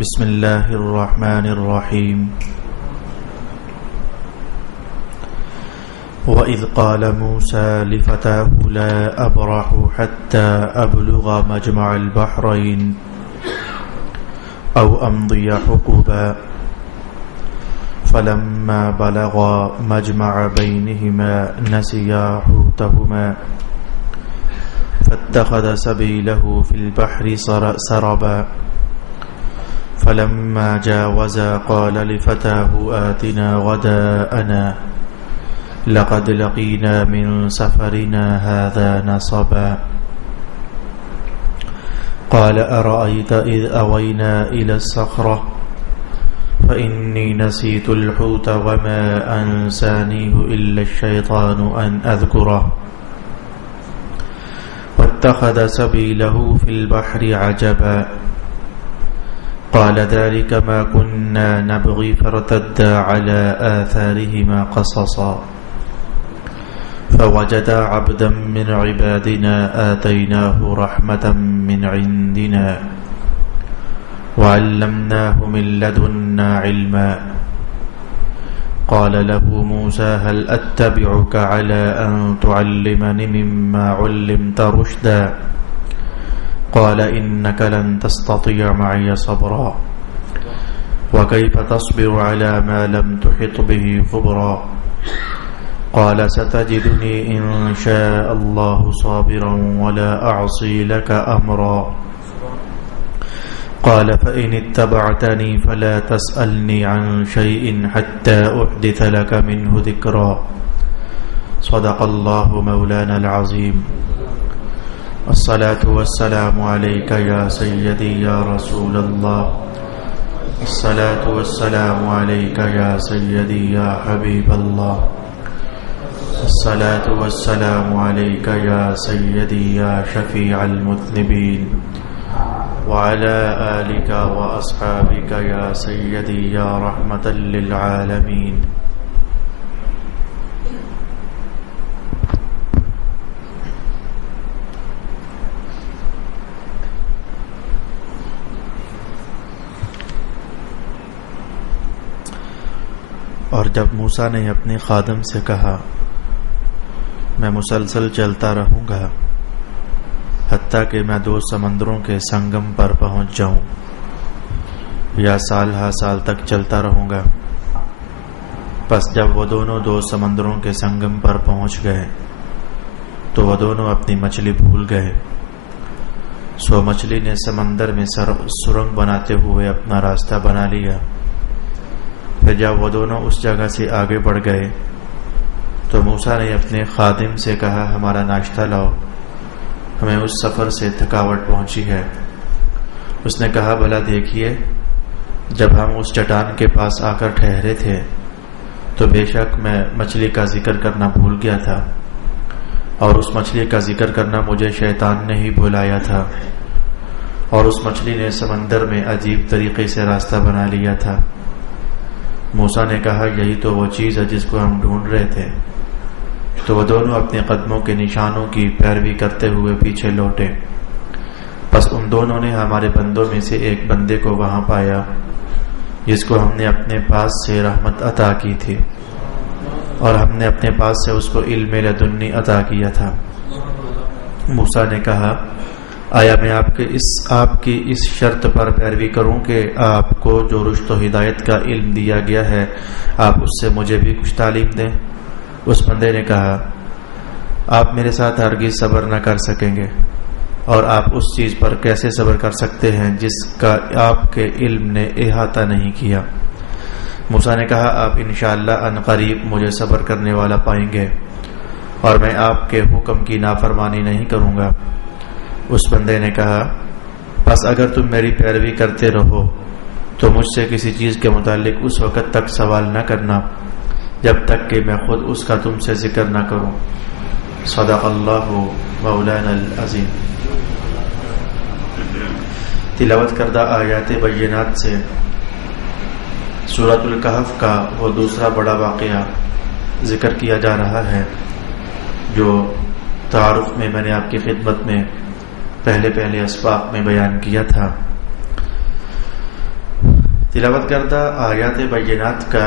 بسم الله الرحمن الرحيم. وإذ قال موسى لفتاه لا أبرح حتى أبلغ مجمع البحرين أو أمضي حقبا فلما بلغا مجمع بينهما نسيا حوتهما فاتخذ سبيله في البحر سربا فلما جاوزا قال لفتاه آتنا غداءنا لقد لقينا من سفرنا هذا نصبا قال أرأيت إذ أوينا إلى الصخرة فإني نسيت الحوت وما أنسانيه إلا الشيطان أن أذكره واتخذ سبيله في البحر عجبا قال ذلك ما كنا نبغي فارتدا على آثارهما قصصا فوجدا عبدا من عبادنا آتيناه رحمة من عندنا وعلمناه من لدنا علما قال له موسى هل أتبعك على أن تعلمني مما علمت رشدا قال إنك لن تستطيع معي صبرا وكيف تصبر على ما لم تحط به خبرا قال ستجدني إن شاء الله صابرا ولا أعصي لك أمرا قال فإن اتبعتني فلا تسألني عن شيء حتى أحدث لك منه ذكرا صدق الله مولانا العظيم. الصلاة والسلام عليك يا سيدي يا رسول الله الصلاة والسلام عليك يا سيدي يا حبيب الله الصلاة والسلام عليك يا سيدي يا شفيع المذنبين وعلى آلك وأصحابك يا سيدي يا رحمة للعالمين. اور جب موسیٰ نے اپنے خادم سے کہا میں مسلسل چلتا رہوں گا حتیٰ کہ میں 2 سمندروں کے سنگم پر پہنچ جاؤں یا سال ہا سال تک چلتا رہوں گا. پس جب وہ دونوں 2 سمندروں کے سنگم پر پہنچ گئے تو وہ دونوں اپنی مچھلی بھول گئے. سو مچھلی نے سمندر میں سرنگ بناتے ہوئے اپنا راستہ بنا لیا. پھر جب وہ دونوں اس جگہ سے آگے بڑھ گئے تو موسیٰ نے اپنے خادم سے کہا ہمارا ناشتہ لاؤ، ہمیں اس سفر سے تھکاوٹ پہنچی ہے. اس نے کہا بھلا دیکھیے، جب ہم اس چٹان کے پاس آ کر ٹھہرے تھے تو بے شک میں مچھلی کا ذکر کرنا بھول گیا تھا، اور اس مچھلی کا ذکر کرنا مجھے شیطان نے ہی بھلایا تھا، اور اس مچھلی نے سمندر میں عجیب طریقے سے راستہ بنا لیا تھا. موسیٰ نے کہا یہی تو وہ چیز ہے جس کو ہم ڈھونڈ رہے تھے. تو وہ دونوں اپنے قدموں کے نشانوں کی پیروی کرتے ہوئے پیچھے لوٹے. پس ان دونوں نے ہمارے بندوں میں سے ایک بندے کو وہاں پایا جس کو ہم نے اپنے پاس سے رحمت عطا کی تھی، اور ہم نے اپنے پاس سے اس کو علم لدنی عطا کیا تھا. موسیٰ نے کہا آیا میں آپ کی اس شرط پر پیروی کروں کہ آپ کو جو رشد و ہدایت کا علم دیا گیا ہے آپ اس سے مجھے بھی کچھ تعلیم دیں. اس بندے نے کہا آپ میرے ساتھ ہرگز صبر نہ کر سکیں گے، اور آپ اس چیز پر کیسے صبر کر سکتے ہیں جس کا آپ کے علم نے احاطہ نہیں کیا. موسیٰ نے کہا آپ انشاءاللہ ان قریب مجھے صبر کرنے والا پائیں گے، اور میں آپ کے حکم کی نافرمانی نہیں کروں گا. اس بندے نے کہا بس اگر تم میری پیروی کرتے رہو تو مجھ سے کسی چیز کے متعلق اس وقت تک سوال نہ کرنا جب تک کہ میں خود اس کا تم سے ذکر نہ کروں. صدق اللہ مولانا العظیم. تلاوت کردہ آیات بینات سے سورۃ الکہف کا وہ دوسرا بڑا واقعہ ذکر کیا جا رہا ہے جو تعارف میں میں نے آپ کی خدمت میں پہلے اسباق میں بیان کیا تھا. تلاوت کردہ آیات بینات کا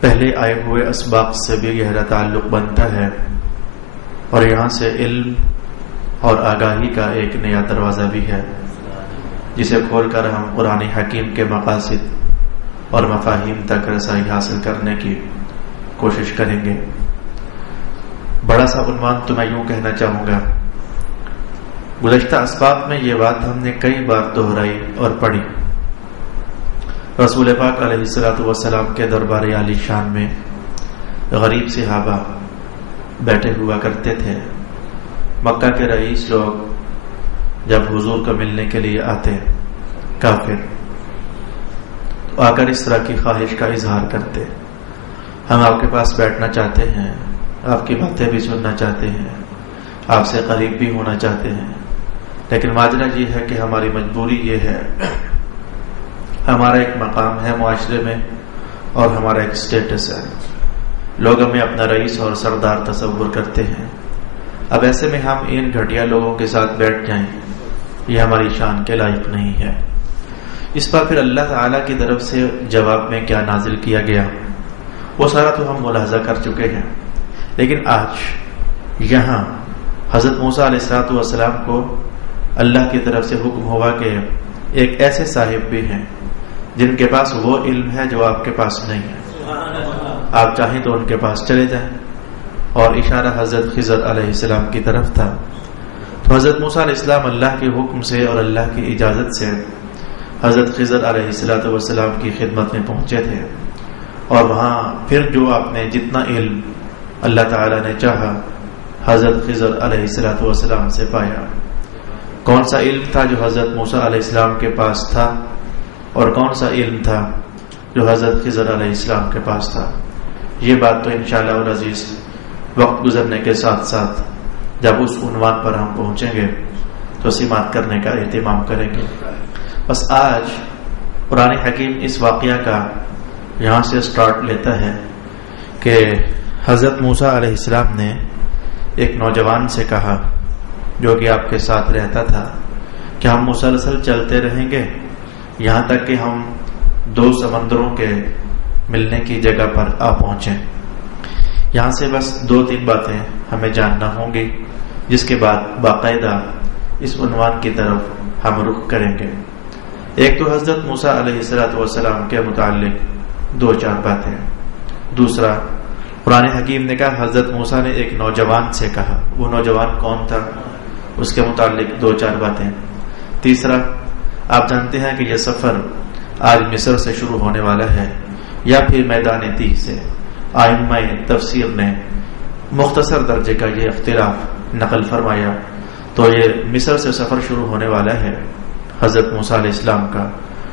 پہلے آئے ہوئے اسباق سے بھی گہرا تعلق بنتا ہے، اور یہاں سے علم اور آگاہی کا ایک نیا دروازہ بھی ہے، جسے کھول کر ہم قرآن حکیم کے مقاصد اور مفاہیم تک رسائی حاصل کرنے کی کوشش کریں گے۔ بڑا سا عنوان تو میں یوں کہنا چاہوں گا، گزشتہ اسباق میں یہ بات ہم نے کئی بار دہرائی اور پڑھی۔ رسول پاک علیہ الصلوۃ والسلام کے دربار عالی شان میں غریب صحابہ بیٹھے ہوا کرتے تھے۔ مکہ کے رئیس لوگ جب حضور کو ملنے کے لیے آتے، کافر، تو آ کر اس طرح کی خواہش کا اظہار کرتے، ہم آپ کے پاس بیٹھنا چاہتے ہیں، آپ کی باتیں بھی سننا چاہتے ہیں، آپ سے قریب بھی ہونا چاہتے ہیں، لیکن ماجرا یہ ہے کہ ہماری مجبوری یہ ہے، ہمارا ایک مقام ہے معاشرے میں اور ہمارا ایک سٹیٹس ہے، لوگ ہمیں اپنا رئیس اور سردار تصور کرتے ہیں، اب ایسے میں ہم ان گھٹیا لوگوں کے ساتھ بیٹھ جائیں، یہ ہماری شان کے لائق نہیں ہے۔ اس پر پھر اللہ تعالیٰ کی طرف سے جواب میں کیا نازل کیا گیا وہ سارا تو ہم ملاحظہ کر چکے ہیں، لیکن آج یہاں حضرت موسیٰ علیہ السلام کو اللہ کی طرف سے حکم ہوا کہ ایک ایسے صاحب بھی ہیں جن کے پاس وہ علم ہے جو آپ کے پاس نہیں ہے، آپ چاہیں تو ان کے پاس چلے جائیں، اور اشارہ حضرت خضر علیہ السلام کی طرف تھا۔ تو حضرت موسیٰ علیہ السلام اللہ کے حکم سے اور اللہ کی اجازت سے حضرت خضر علیہ السلام کی خدمت میں پہنچے تھے، اور وہاں پھر جو آپ نے جتنا علم اللہ تعالیٰ نے چاہا حضرت خضر علیہ السلام سے پایا۔ کون سا علم تھا جو حضرت موسیٰ علیہ السلام کے پاس تھا، اور کون سا علم تھا جو حضرت خضر علیہ السلام کے پاس تھا، یہ بات تو انشاءاللہ العزیز وقت گزرنے کے ساتھ ساتھ جب اس عنوان پر ہم پہنچیں گے تو سماعت کرنے کا اہتمام کریں گے۔ بس آج قرآن حکیم اس واقعہ کا یہاں سے سٹارٹ لیتا ہے کہ حضرت موسیٰ علیہ السلام نے ایک نوجوان سے کہا جو کہ آپ کے ساتھ رہتا تھا کہ ہم مسلسل چلتے رہیں گے یہاں تک کہ ہم دو سمندروں کے ملنے کی جگہ پر آ پہنچیں۔ یہاں سے بس 2-3 باتیں ہمیں جاننا ہوں گی، جس کے بعد باقاعدہ اس عنوان کی طرف ہم رخ کریں گے۔ ایک تو حضرت موسیٰ علیہ السلام کے متعلق 2-4 باتیں، دوسرا قرآن حکیم نے کہا حضرت موسیٰ نے ایک نوجوان سے کہا، وہ نوجوان کون تھا اس کے متعلق 2-4 باتیں، تیسرا آپ جانتے ہیں کہ یہ سفر آج مصر سے شروع ہونے والا ہے یا پھر میدان تیہ سے۔ ائمہ تفسیر نے مختصر درجے کا یہ اختلاف نقل فرمایا، تو یہ مصر سے سفر شروع ہونے والا ہے حضرت موسیٰ علیہ السلام کا،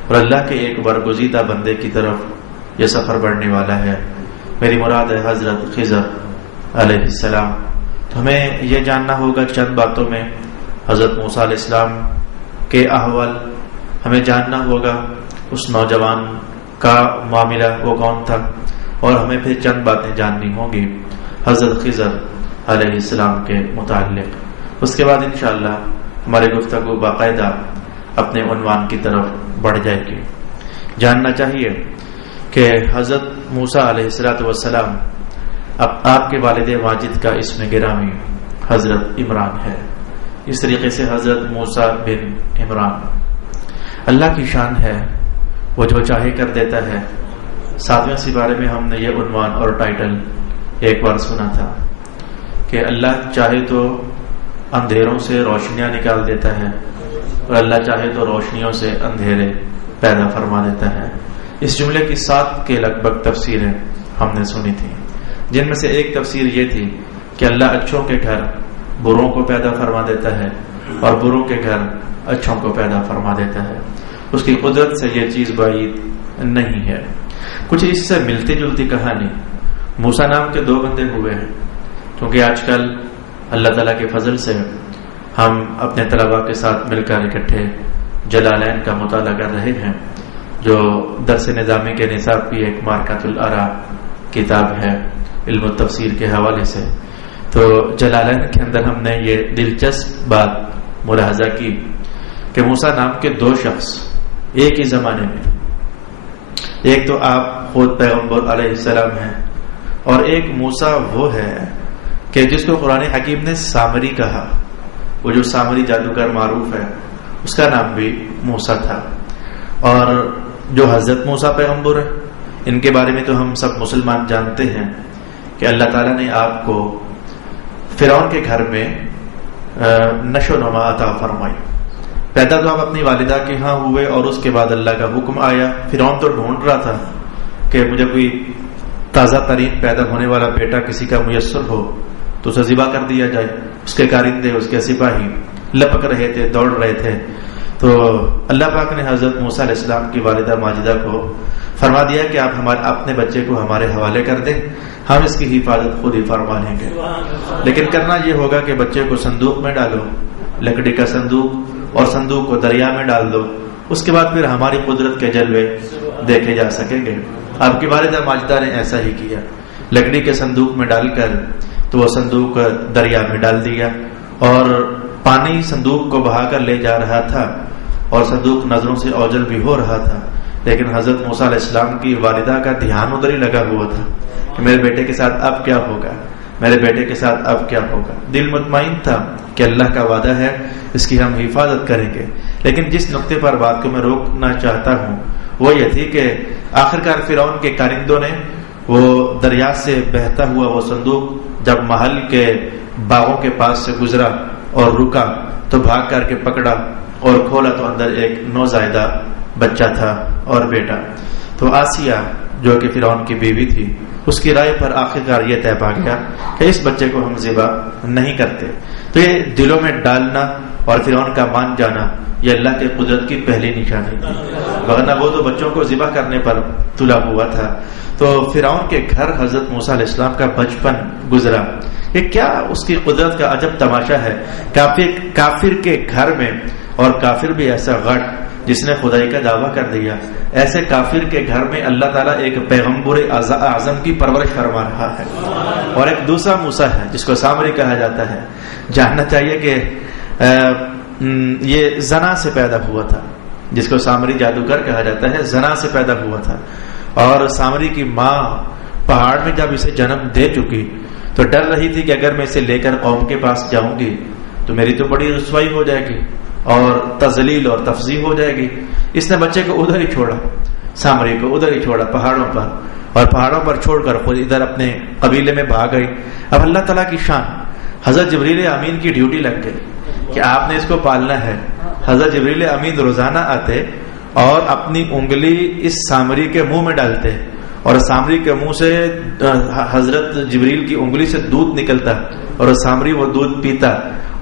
اور اللہ کے ایک برگزیدہ بندے کی طرف یہ سفر بڑھنے والا ہے، میری مراد ہے حضرت خضر علیہ السلام۔ تو ہمیں یہ جاننا ہوگا چند باتوں میں حضرت موسیٰ علیہ السلام کے احوال، ہمیں جاننا ہوگا اس نوجوان کا معاملہ وہ کون تھا، اور ہمیں پھر چند باتیں جاننی ہوں گی حضرت خضر علیہ السلام کے متعلق۔ اس کے بعد انشاءاللہ ہماری گفتگو باقاعدہ اپنے عنوان کی طرف بڑھ جائے گی۔ جاننا چاہیے کہ حضرت موسیٰ علیہ السلام آپ کے والد ماجد کا اسم گرامی حضرت عمران ہے، اس طریقے سے حضرت موسیٰ بن عمران۔ اللہ کی شان ہے، وہ جو چاہے کر دیتا ہے۔ 7ویں سپارے میں ہم نے یہ عنوان اور ٹائٹل ایک بار سنا تھا کہ اللہ چاہے تو اندھیروں سے روشنیاں نکال دیتا ہے، اور اللہ چاہے تو روشنیوں سے اندھیرے پیدا فرما دیتا ہے۔ اس جملے کی 7 کے لگ بھگ تفسیریں ہم نے سنی تھی، جن میں سے ایک تفسیر یہ تھی کہ اللہ اچھوں کے گھر بروں کو پیدا فرما دیتا ہے، اور بروں کے گھر اچھوں کو پیدا فرما دیتا ہے۔ اس کی قدرت سے یہ چیز بعید نہیں ہے۔ کچھ اس سے ملتی جلتی کہانی موسیٰ نام کے 2 بندے ہوئے ہیں، کیونکہ آج کل اللہ تعالیٰ کے فضل سے ہم اپنے طلباء کے ساتھ مل کر اکٹھے جلالین کا مطالعہ کر رہے ہیں، جو درس نظامی کے نصاب کی ایک مارکۃ الآراء کتاب ہے علم التفسیر کے حوالے سے۔ تو جلالین کے اندر ہم نے یہ دلچسپ بات ملاحظہ کی کہ موسیٰ نام کے 2 شخص ایک ہی زمانے میں. ایک تو آپ خود پیغمبر علیہ السلام ہیں، اور ایک موسیٰ وہ ہے کہ جس کو قرآن حکیم نے سامری کہا. وہ جو سامری جادوگر معروف ہے اس کا نام بھی موسیٰ تھا. اور جو حضرت موسیٰ پیغمبر ہے، ان کے بارے میں تو ہم سب مسلمان جانتے ہیں کہ اللہ تعالیٰ نے آپ کو فرعون کے گھر میں نشو و نما عطا فرمائی. پیدا تو آپ اپنی والدہ کے ہاں ہوئے، اور اس کے بعد اللہ کا حکم آیا. فرعون تو ڈھونڈ رہا تھا کہ مجھے کوئی تازہ ترین پیدا ہونے والا بیٹا کسی کا میسر ہو تو اسے ذبح کر دیا جائے. اس کے کارندے، اس کے سپاہی لپک رہے تھے، دوڑ رہے تھے. تو اللہ پاک نے حضرت موسیٰ علیہ السلام کی والدہ ماجدہ کو فرما دیا کہ آپ اپنے بچے کو ہمارے حوالے کر دیں، ہم اس کی حفاظت خود ہی فرما لیں گے. لیکن کرنا یہ ہوگا کہ بچے کو صندوق میں ڈالو، لکڑی کا صندوق، اور صندوق کو دریا میں ڈال دو. اس کے بعد پھر ہماری قدرت کے جلوے دیکھے جا سکیں گے. آپ کی والدہ ماجدہ نے ایسا ہی کیا. لکڑی کے صندوق میں ڈال کر تو وہ صندوق دریا میں ڈال دیا، اور پانی صندوق کو بہا کر لے جا رہا تھا، اور صندوق نظروں سے اوجل بھی ہو رہا تھا. لیکن حضرت موسیٰ علیہ السلام کی والدہ کا دھیان ادھر ہی لگا ہوا تھا کہ میرے بیٹے کے ساتھ اب کیا ہوگا، میرے بیٹے کے ساتھ اب کیا ہوگا. دل مطمئن تھا کہ اللہ کا وعدہ ہے، اس کی ہم حفاظت کریں گے. لیکن جس نقطے پر بات کو میں روکنا چاہتا ہوں وہ یہ تھی کہ آخرکار فرعون کے کارندوں نے وہ دریا سے بہتا ہوا وہ صندوق جب محل کے باغوں کے پاس سے گزرا اور رکا تو بھاگ کر کے پکڑا اور کھولا تو اندر ایک نوزائیدہ بچہ تھا اور بیٹا. تو آسیہ جو کہ فرعون کی بیوی تھی، اس کی رائے پر آخرکار یہ طے پا گیا کہ اس بچے کو ہم ذبح نہیں کرتے. تو یہ دلوں میں ڈالنا اور فرعون کا مان جانا یہ اللہ کے قدرت کی پہلی نشانی تھی، ورنہ وہ تو بچوں کو ذبح کرنے پر تلا ہوا تھا. تو فرعون کے گھر حضرت موسیٰ علیہ السلام کا بچپن گزرا. یہ کیا اس کی قدرت کا عجب تماشا ہے. کافر کے گھر میں، اور کافر بھی ایسا غٹ جس نے خدائی کا دعویٰ کر دیا، ایسے کافر کے گھر میں اللہ تعالیٰ ایک پیغمبر اعظم کی پرورش فرما رہا ہے. اور ایک دوسرا موسیٰ ہے جس کو سامری کہا جاتا ہے. جاننا چاہیے کہ یہ زنا سے پیدا ہوا تھا، جس کو سامری جادوگر کہا جاتا ہے، زنا سے پیدا ہوا تھا. اور سامری کی ماں پہاڑ میں جب اسے جنم دے چکی تو ڈر رہی تھی کہ اگر میں اسے لے کر قوم کے پاس جاؤں گی تو میری تو بڑی رسوائی ہو جائے گی اور تذلیل اور تفضیح ہو جائے گی. اس نے بچے کو ادھر ہی چھوڑا، سامری کو ادھر ہی چھوڑا پہاڑوں پر، اور پہاڑوں پر چھوڑ کر خود ادھر اپنے قبیلے میں بھاگ گئی. اب اللہ تعالیٰ کی شان، حضرت جبریل امین کی ڈیوٹی لگ گئی کہ آپ نے اس کو پالنا ہے. حضرت جبریل امین روزانہ آتے اور اپنی انگلی اس سامری کے منہ میں ڈالتے، اور سامری کے منہ سے حضرت جبریل کی انگلی سے دودھ نکلتا اور سامری وہ دودھ پیتا،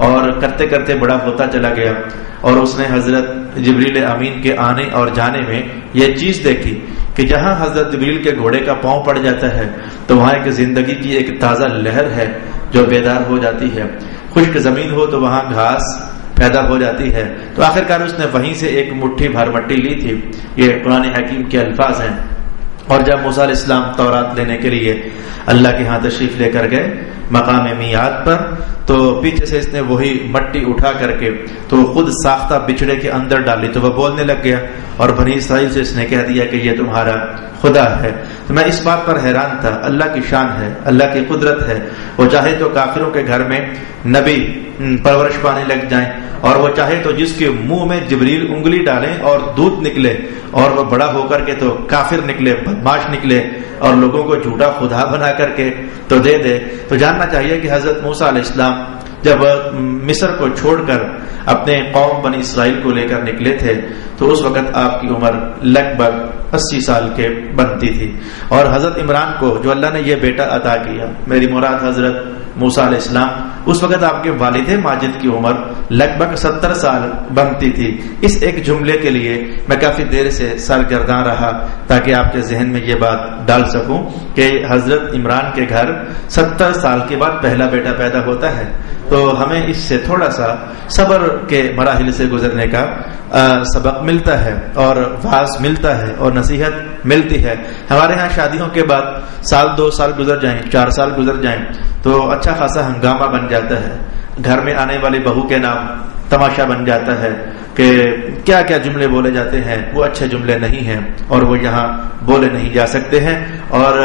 اور کرتے کرتے بڑا ہوتا چلا گیا. اور اس نے حضرت جبریل امین کے آنے اور جانے میں یہ چیز دیکھی کہ جہاں حضرت جبریل کے گھوڑے کا پاؤں پڑ جاتا ہے تو وہاں ایک زندگی کی ایک تازہ لہر ہے جو بیدار ہو جاتی ہے. خشک زمین ہو تو وہاں گھاس پیدا ہو جاتی ہے. تو آخرکار اس نے وہیں سے ایک مٹھی بھر مٹی لی تھی. یہ قرآن حکیم کے الفاظ ہیں. اور جب موسیٰ علیہ السلام تورات لینے کے لیے اللہ کے ہاں تشریف لے کر گئے مقام میعاد پر، تو پیچھے سے اس نے وہی مٹی اٹھا کر کے تو خود ساختہ بچڑے کے اندر ڈالی تو وہ بولنے لگ گیا، اور بنی اسرائیل سے اس نے کہہ دیا کہ یہ تمہارا خدا ہے. تو میں اس بات پر حیران تھا. اللہ کی شان ہے، اللہ کی قدرت ہے. وہ چاہے تو کافروں کے گھر میں نبی پرورش پانے لگ جائیں، اور وہ چاہے تو جس کے منہ میں جبریل انگلی ڈالیں اور دودھ نکلے اور وہ بڑا ہو کر کے تو کافر نکلے، بدماش نکلے، اور لوگوں کو جھوٹا خدا بنا کر کے تو دے دے. تو جاننا چاہیے کہ حضرت موسیٰ علیہ السلام جب مصر کو چھوڑ کر اپنے قوم بنی اسرائیل کو لے کر نکلے تھے تو اس وقت آپ کی عمر لگ بھگ 80 سال کے بنتی تھی. اور حضرت عمران کو جو اللہ نے یہ بیٹا عطا کیا، میری مراد حضرت موسیٰ علیہ السلام، اس وقت آپ کے والد ماجد کی عمر لگ بھگ 70 سال بنتی تھی. اس ایک جملے کے لیے میں کافی دیر سے سرگرداں رہا تاکہ آپ کے ذہن میں یہ بات ڈال سکوں کہ حضرت عمران کے گھر 70 سال کے بعد پہلا بیٹا پیدا ہوتا ہے. تو ہمیں اس سے تھوڑا سا صبر کے مراحل سے گزرنے کا سبق ملتا ہے، اور واعظ ملتا ہے، اور نصیحت ملتی ہے. ہمارے ہاں شادیوں کے بعد سال 2 سال گزر جائیں، 4 سال گزر جائیں تو اچھا خاصا ہنگامہ بن جاتا ہے. گھر میں آنے والی بہو کے نام تماشا بن جاتا ہے، کہ کیا کیا جملے بولے جاتے ہیں وہ اچھے جملے نہیں ہیں اور وہ یہاں بولے نہیں جا سکتے ہیں. اور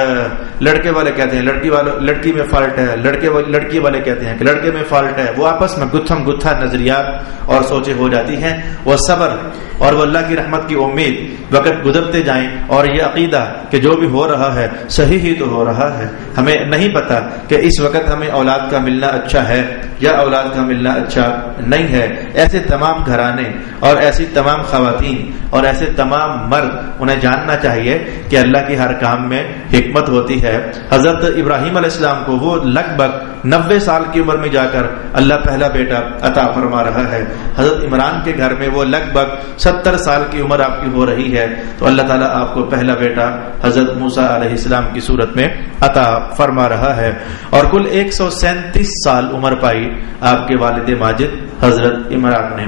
لڑکے والے کہتے ہیں لڑکی میں فالٹ ہے, لڑکی والے کہتے ہیں کہ لڑکے میں فالٹ ہے. وہ آپس میں گتھم گتھا نظریات اور سوچیں ہو جاتی ہیں. وہ صبر اور وہ اللہ کی رحمت کی امید وقت گزرتے جائیں, اور یہ عقیدہ کہ جو بھی ہو رہا ہے صحیح ہی تو ہو رہا ہے. ہمیں نہیں پتا کہ اس وقت ہمیں اولاد کا ملنا اچھا ہے یا اولاد کا ملنا اچھا نہیں ہے. ایسے تمام گھرانے اور ایسی تمام خواتین اور ایسے تمام مرد, انہیں جاننا چاہیے کہ اللہ کی ہر کام میں حکمت ہوتی ہے. حضرت ابراہیم علیہ السلام کو وہ لگ بھگ 90 سال کی عمر میں جا کر اللہ پہلا بیٹا عطا فرما رہا ہے. حضرت عمران کے گھر میں وہ لگ بھگ 70 سال کی عمر آپ کی ہو رہی ہے, تو اللہ تعالیٰ آپ کو پہلا بیٹا حضرت موسیٰ علیہ السلام کی صورت میں عطا فرما رہا ہے. اور کل 137 سال عمر پائی آپ کے والد ماجد حضرت عمران نے.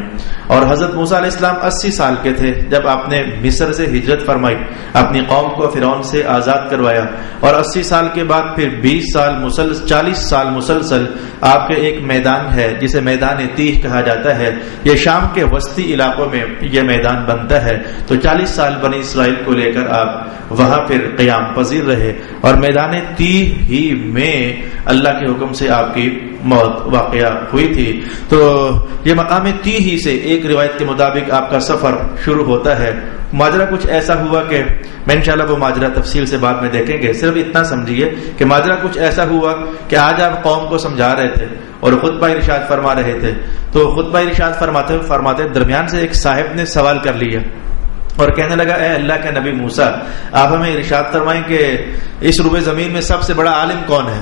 اور حضرت موسیٰ علیہ السلام 80 سال کے تھے جب آپ نے مصر سے ہجرت فرمائی, اپنی قوم کو فرعون سے آزاد کروایا, اور 80 سال کے بعد پھر 40 سال مسلسل آپ کے ایک میدان ہے جسے میدان تیہ کہا جاتا ہے. یہ شام کے وسطی علاقوں میں یہ میدان بنتا ہے. تو 40 سال بنی اسرائیل کو لے کر آپ وہاں پھر قیام پذیر رہے, اور میدان تیہ ہی میں اللہ کے حکم سے آپ کی موت واقعہ ہوئی تھی. تو یہ مقام تیہ ہی سے ایک روایت کے مطابق آپ کا سفر شروع ہوتا ہے. ماجرا کچھ ایسا ہوا کہ میں انشاءاللہ وہ ماجرا تفصیل سے بعد میں دیکھیں گے. صرف اتنا سمجھیے کہ ماجرا کچھ ایسا ہوا کہ آج آپ قوم کو سمجھا رہے تھے اور خطبہ ارشاد فرما رہے تھے. تو خطبہ ارشاد فرماتے درمیان سے ایک صاحب نے سوال کر لیا اور کہنے لگا, اے اللہ کے نبی موسیٰ, آپ ہمیں ارشاد فرمائیں کہ اس روئے زمین میں سب سے بڑا عالم کون ہے؟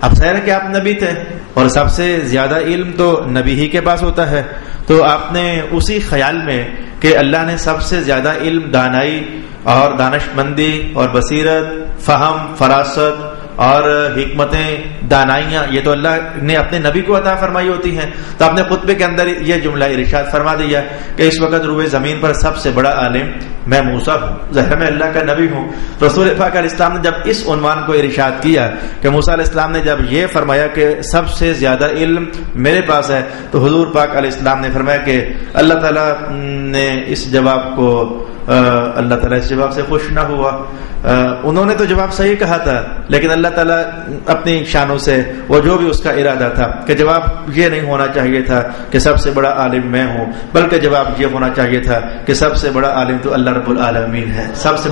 اب ظاہر ہے کہ آپ نبی تھے اور سب سے زیادہ علم تو نبی ہی کے پاس ہوتا ہے. تو آپ نے اسی خیال میں کہ اللہ نے سب سے زیادہ علم, دانائی اور دانش مندی اور بصیرت, فہم, فراست اور حکمتیں, دانائیاں, یہ تو اللہ نے اپنے نبی کو عطا فرمائی ہوتی ہیں. تو آپ نے خطبے کے اندر یہ جملہ ارشاد فرما دیا کہ اس وقت روئے زمین پر سب سے بڑا عالم میں موسیٰ ہوں, ظاہر میں اللہ کا نبی ہوں. رسول پاک علیہ السلام نے جب اس عنوان کو ارشاد کیا کہ موسیٰ علیہ السلام نے جب یہ فرمایا کہ سب سے زیادہ علم میرے پاس ہے, تو حضور پاک علیہ السلام نے فرمایا کہ اللہ تعالیٰ نے اس جواب کو اللہ تعالیٰ اس جواب سے خوش نہ ہوا. انہوں نے تو جواب صحیح کہا تھا, لیکن اللہ تعالیٰ اپنی شانوں سے وہ جو بھی اس کا ارادہ تھا کہ جواب یہ نہیں ہونا چاہیے تھا کہ سب سے بڑا عالم میں ہوں, بلکہ جواب یہ ہونا چاہیے تھا کہ سب سے بڑا عالم تو اللہ رب العالمین ہے. سب سے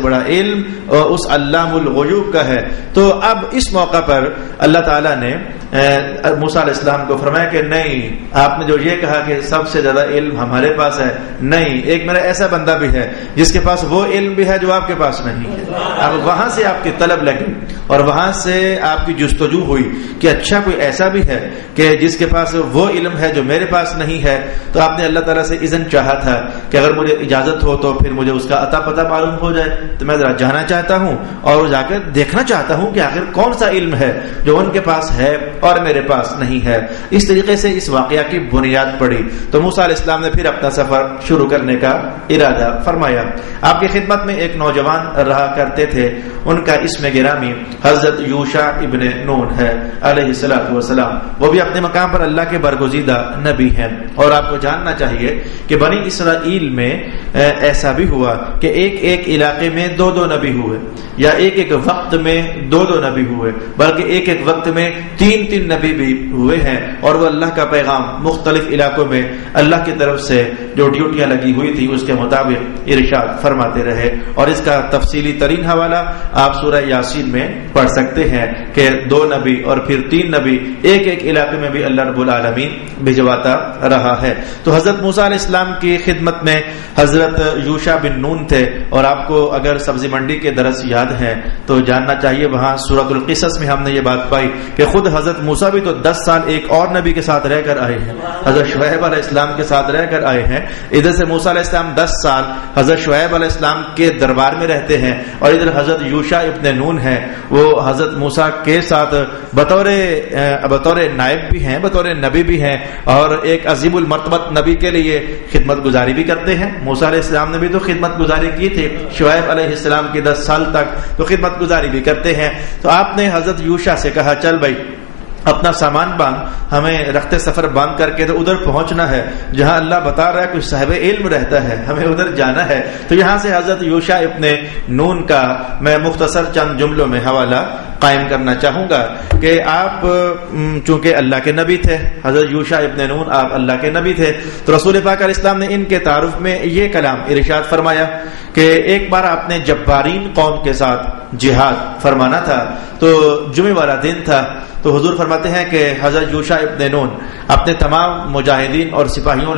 بڑا علم اس علام الغیوب کا ہے. تو اب اس موقع پر اللہ تعالیٰ نے موسیٰ علیہ السلام کو فرمایا کہ نہیں, آپ نے جو یہ کہا کہ سب سے زیادہ علم ہمارے پاس ہے, نہیں, ایک میرا ایسا بندہ بھی ہے جس کے پاس وہ علم بھی ہے جو آپ کے پاس نہیں ہے. اب وہاں سے آپ کی طلب لگی اور وہاں سے آپ کی جستجو ہوئی کہ اچھا کوئی ایسا بھی ہے کہ جس کے پاس وہ علم ہے جو میرے پاس نہیں ہے. تو آپ نے اللہ تعالیٰ سے اذن چاہا تھا کہ اگر مجھے اجازت ہو تو پھر مجھے اس کا عطا پتہ معلوم ہو جائے, تو میں ذرا جانا چاہتا ہوں اور جا کر دیکھنا چاہتا ہوں کہ آخر کون سا علم ہے جو ان کے پاس ہے اور میرے پاس نہیں ہے. اس طریقے سے اس واقعہ کی بنیاد پڑی. تو موسیٰ علیہ السلام نے پھر اپنا سفر شروع کرنے کا ارادہ فرمایا. آپ کی خدمت میں ایک نوجوان رہا کرتے تھے, ان کا اسم گرامی حضرت یوشع ابن نون ہے علیہ الصلوۃ والسلام. وہ بھی اپنے مقام پر اللہ کے برگزیدہ نبی ہیں. اور آپ کو جاننا چاہیے کہ بنی اسرائیل میں ایسا بھی ہوا کہ ایک علاقے میں دو نبی ہوئے, یا ایک وقت میں دو نبی ہوئے, بلکہ ایک وقت میں تین نبی بھی ہوئے ہیں. اور وہ اللہ کا پیغام مختلف علاقوں میں اللہ کی طرف سے جو ڈیوٹیاں لگی ہوئی تھی اس کے مطابق ارشاد فرماتے رہے. اور اس کا تفصیلی ترین حوالہ آپ سورہ یاسین میں پڑھ سکتے ہیں کہ 2 نبی اور پھر 3 نبی ایک علاقے میں بھی اللہ رب العالمین بھجواتا رہا ہے. تو حضرت موسیٰ علیہ السلام کی خدمت میں حضرت یوشع بن نون تھے. اور آپ کو اگر سبزی منڈی کے درس یاد ہے تو جاننا چاہیے, وہاں سورۃ القصص میں ہم نے یہ بات پائی کہ خود حضرت موسیٰ بھی تو 10 سال ایک اور نبی کے ساتھ رہ کر آئے ہیں, حضرت شعیب علیہ السلام کے ساتھ رہ کر آئے ہیں. ادھر سے موسیٰ علیہ السلام 10 سال حضرت شعیب علیہ السلام کے دربار میں رہتے ہیں, اور ادھر حضرت یوشع ابن نون ہے, وہ حضرت موسیٰ کے ساتھ بطور نائب بھی ہیں, بطور نبی بھی ہیں, اور ایک عظیم المرتبت نبی کے لیے خدمت گزاری بھی کرتے ہیں. موسیٰ علیہ السلام نے بھی تو خدمت گزاری کی تھی, شعیب علیہ السلام کی 10 سال تک تو خدمت گزاری بھی کرتے ہیں. تو آپ نے حضرت یوشع سے کہا, چل بھائی اپنا سامان باندھ، ہمیں رخت سفر باندھ کر کے تو ادھر پہنچنا ہے جہاں اللہ بتا رہا ہے کچھ صاحب علم رہتا ہے، ہمیں ادھر جانا ہے۔ تو یہاں سے حضرت یوشع ابن نون کا میں مختصر چند جملوں میں حوالہ قائم کرنا چاہوں گا کہ آپ چونکہ اللہ کے نبی تھے، حضرت یوشع ابن نون آپ اللہ کے نبی تھے، تو رسول پاک علیہ السلام نے ان کے تعارف میں یہ کلام ارشاد فرمایا کہ ایک بار آپ نے جبارین قوم کے ساتھ جہاد فرمانا تھا، تو جمعہ والا دن تھا، تو حضور فرماتے ہیں کہ حضرت یوشع ابن نون اپنے تمام مجاہدین اور سپاہیوں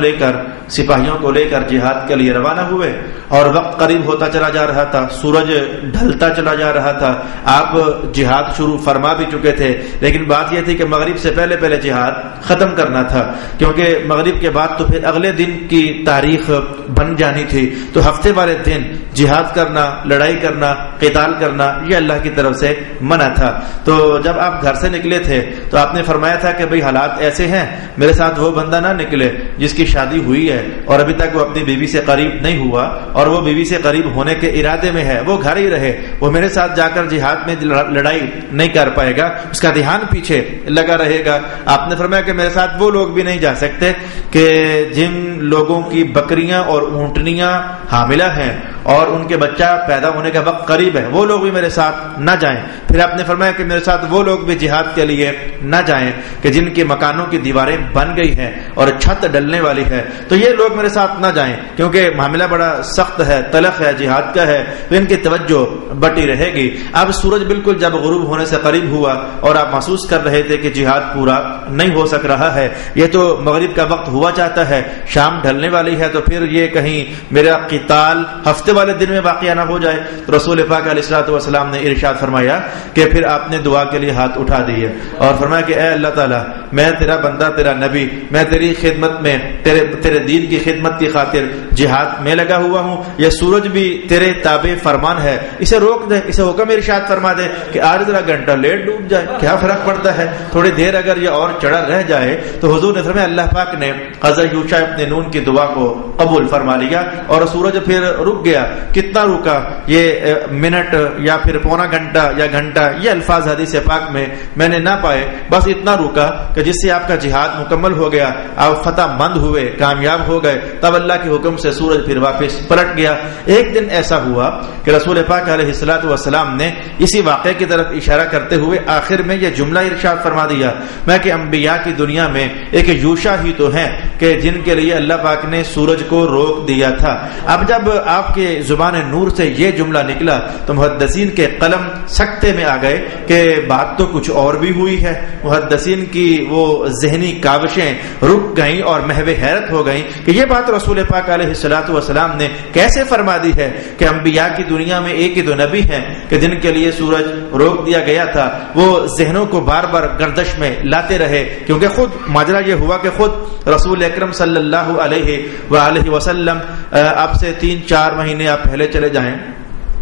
کو لے کر جہاد کے لیے روانہ ہوئے، اور وقت قریب ہوتا چلا جا رہا تھا، سورج ڈھلتا چلا جا رہا تھا، آپ جہاد شروع فرما بھی چکے تھے، لیکن بات یہ تھی کہ مغرب سے پہلے جہاد ختم کرنا تھا، کیونکہ مغرب کے بعد تو پھر اگلے دن کی تاریخ بن جانی تھی، تو ہفتے والے دن جہاد کرنا، لڑائی کرنا، قتال کرنا یہ اللہ کی طرف سے منع تھا۔ تو جب آپ گھر سے نکلے تھے تو آپ نے فرمایا تھا کہ بھئی حالات ایسے ہیں، میرے ساتھ وہ بندہ نہ نکلے جس کی شادی ہوئی ہے اور ابھی تک وہ اپنی بیوی سے قریب نہیں ہوا، اور وہ بیوی سے قریب ہونے کے ارادے میں ہے، وہ گھر ہی رہے، وہ میرے ساتھ جا کر جہاد میں لڑائی نہیں کر پائے گا، اس کا دھیان پیچھے لگا رہے گا۔ آپ نے فرمایا کہ میرے ساتھ وہ لوگ بھی نہیں جا سکتے کہ جن لوگوں کی بکریاں اور اونٹنیاں حاملہ ہیں اور ان کے بچہ پیدا ہونے کا وقت قریب ہے، وہ لوگ بھی میرے ساتھ نہ جائیں۔ پھر آپ نے فرمایا کہ میرے ساتھ وہ لوگ بھی جہاد کے لیے نہ جائیں کہ جن کے مکانوں کی دیواریں بن گئی ہیں اور چھت ڈلنے والی ہے، تو یہ لوگ میرے ساتھ نہ جائیں، کیونکہ معاملہ بڑا سخت ہے، تلخ ہے، جہاد کا ہے، تو ان کی توجہ بٹی رہے گی۔ اب سورج بالکل جب غروب ہونے سے قریب ہوا اور آپ محسوس کر رہے تھے کہ جہاد پورا نہیں ہو سک رہا ہے، یہ تو مغرب کا وقت ہوا چاہتا ہے، شام ڈھلنے والی ہے، تو پھر یہ کہیں میرا قتال ہفتے والے دن میں واقعہ نہ ہو جائے، تو رسول پاک علیہ الصلوۃ والسلام نے ارشاد فرمایا کہ پھر آپ نے دعا کے لیے ہاتھ اٹھا دیے اور فرمایا کہ اے اللہ تعالیٰ، میں تیرا بندہ، تیرا نبی، میں تیری خدمت میں، تیرے دین کی خدمت کی خاطر جہاد میں لگا ہوا ہوں، یہ سورج بھی تیرے تابع فرمان ہے، اسے روک دے، اسے حکم ارشاد فرما دے کہ آج ذرا گھنٹہ لیٹ ڈوب جائے، کیا فرق پڑتا ہے، تھوڑی دیر اگر یہ اور چڑھا رہ جائے۔ تو حضور نے فرمایا اللہ پاک نے حضرت یوشع ابن نون کی دعا کو قبول فرما لیا اور سورج پھر رک گیا۔ کتنا رکا، یہ منٹ یا پھر پونا گھنٹہ یا گھنٹہ، یہ الفاظ حدیث پاک میں نے نہ پائے، بس اتنا رکا کہ جس سے آپ کا جہاد مکمل ہو گیا، آپ فتح مند ہوئے، کامیاب ہو گئے، تب اللہ کے حکم سے سورج پھر واپس پلٹ گیا۔ ایک دن ایسا ہوا کہ رسول پاک علیہ الصلوۃ والسلام نے اسی واقعے کی طرف اشارہ کرتے ہوئے آخر میں یہ جملہ ارشاد فرما دیا، میں کہ انبیاء کی دنیا میں ایک یوشع ہی تو ہیں کہ جن کے لیے اللہ پاک نے سورج کو روک دیا تھا۔ اب جب آپ کے زبان نور سے یہ جملہ نکلا تو محدثین کے قلم سکتے میں آ گئے کہ بات تو کچھ اور بھی ہوئی ہے، محدثین کی وہ ذہنی کاوشیں رک گئیں اور محو حیرت ہو گئیں کہ یہ بات رسول پاک علیہ الصلوۃ والسلام نے کیسے فرما دی ہے کہ انبیاء کی دنیا میں ایک ہی دو نبی ہیں کہ جن کے لیے سورج روک دیا گیا تھا۔ وہ ذہنوں کو بار بار گردش میں لاتے رہے، کیونکہ خود ماجرا یہ ہوا کہ خود رسول اکرم صلی اللہ علیہ وآلہ وسلم آپ سے 3-4 مہینے آپ پہلے چلے جائیں،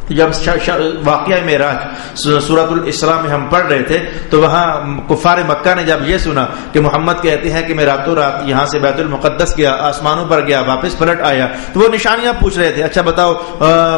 جب واقعہ معراج سورۃ الاسراء میں ہم پڑھ رہے تھے تو وہاں کفار مکہ نے جب یہ سنا کہ محمد کہتے ہیں کہ میں راتوں رات یہاں سے بیت المقدس گیا، آسمانوں پر گیا، واپس پلٹ آیا، تو وہ نشانیاں پوچھ رہے تھے، اچھا بتاؤ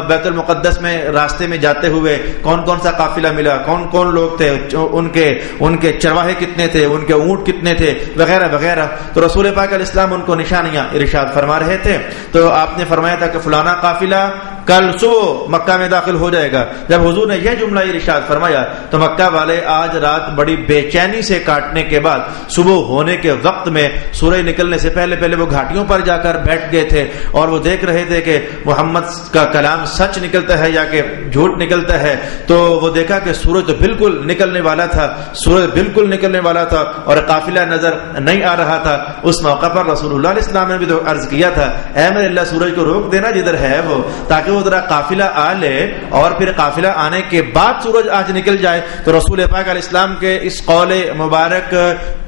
بیت المقدس میں راستے میں جاتے ہوئے کون کون سا قافلہ ملا، کون کون لوگ تھے، ان کے چرواہے کتنے تھے، ان کے اونٹ کتنے تھے، وغیرہ وغیرہ۔ تو رسول پاک علیہ السلام ان کو نشانیاں ارشاد فرما رہے تھے۔ تو آپ نے فرمایا تھا کہ فلانا قافلہ کل صبح مکہ میں داخل ہو جائے گا۔ جب حضور نے یہ جملہ ارشاد فرمایا تو مکہ والے آج رات بڑی بے چینی سے کاٹنے کے بعد صبح ہونے کے وقت میں سورج نکلنے سے پہلے وہ گھاٹیوں پر جا کر بیٹھ گئے تھے اور وہ دیکھ رہے تھے کہ محمد کا کلام سچ نکلتا ہے یا کہ جھوٹ نکلتا ہے۔ تو وہ دیکھا کہ سورج تو بالکل نکلنے والا تھا، اور قافلہ نظر نہیں آ رہا تھا۔ اس موقع پر رسول اللہ علیہ السلام نے بھی تو عرض کیا تھا، اے میرے اللہ سورج کو روک دینا جدھر ہے وہ، تاکہ وہ ذرا قافلہ آ لے اور پھر قافلہ آنے کے بعد سورج آج نکل جائے۔ تو رسول پاک علیہ السلام کے اس قول مبارک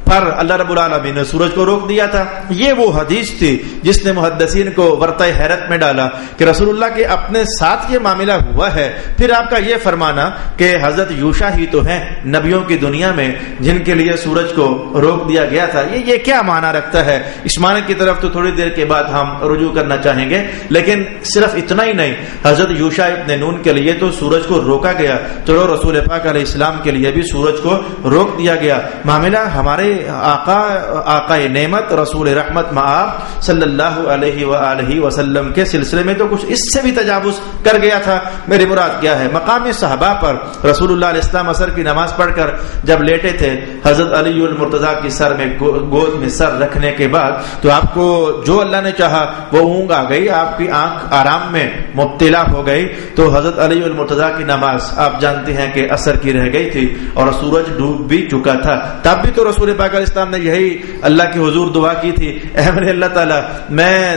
پر اللہ رب العالمین نے سورج کو روک دیا تھا۔ یہ وہ حدیث تھی جس نے محدثین کو ورطہ حیرت میں ڈالا کہ رسول اللہ کے اپنے ساتھ یہ معاملہ ہوا ہے، پھر آپ کا یہ فرمانا کہ حضرت یوشع ہی تو ہیں نبیوں کی دنیا میں جن کے لیے سورج کو روک دیا گیا تھا، یہ کیا معنی رکھتا ہے؟ اس معنی کی طرف تو تھوڑی دیر کے بعد ہم رجوع کرنا چاہیں گے، لیکن صرف اتنا ہی نہیں، حضرت یوشع ابن نون کے لیے تو سورج کو روکا گیا، چلو رسول پاک علیہ السلام کے لیے بھی سورج کو روک دیا گیا۔ معاملہ ہمارے آقا نعمت رسول رحمت مآب صلی اللہ علیہ وآلہ وسلم کے سلسلے میں تو کچھ اس سے بھی تجاوز کر گیا تھا۔ میری مراد کیا ہے؟ مقام صحابہ پر رسول اللہ علیہ السلام عصر کی نماز پڑھ کر جب لیٹے تھے، حضرت علی المرتضیٰ کی سر میں گود میں سر رکھنے کے بعد تو آپ کو جو اللہ نے چاہا وہ اونگ آ گئی، آپ کی آنکھ آرام میں مبتلا ہو گئی، تو حضرت علی المرتضیٰ کی نماز آپ جانتے ہیں کہ عصر کی رہ گئی تھی اور سورج ڈوب بھی چکا تھا۔ تب بھی تو رسول پاک علیہ السلام نے یہی اللہ کی حضور دعا کی تھی، اے میرے اللہ تعالیٰ میں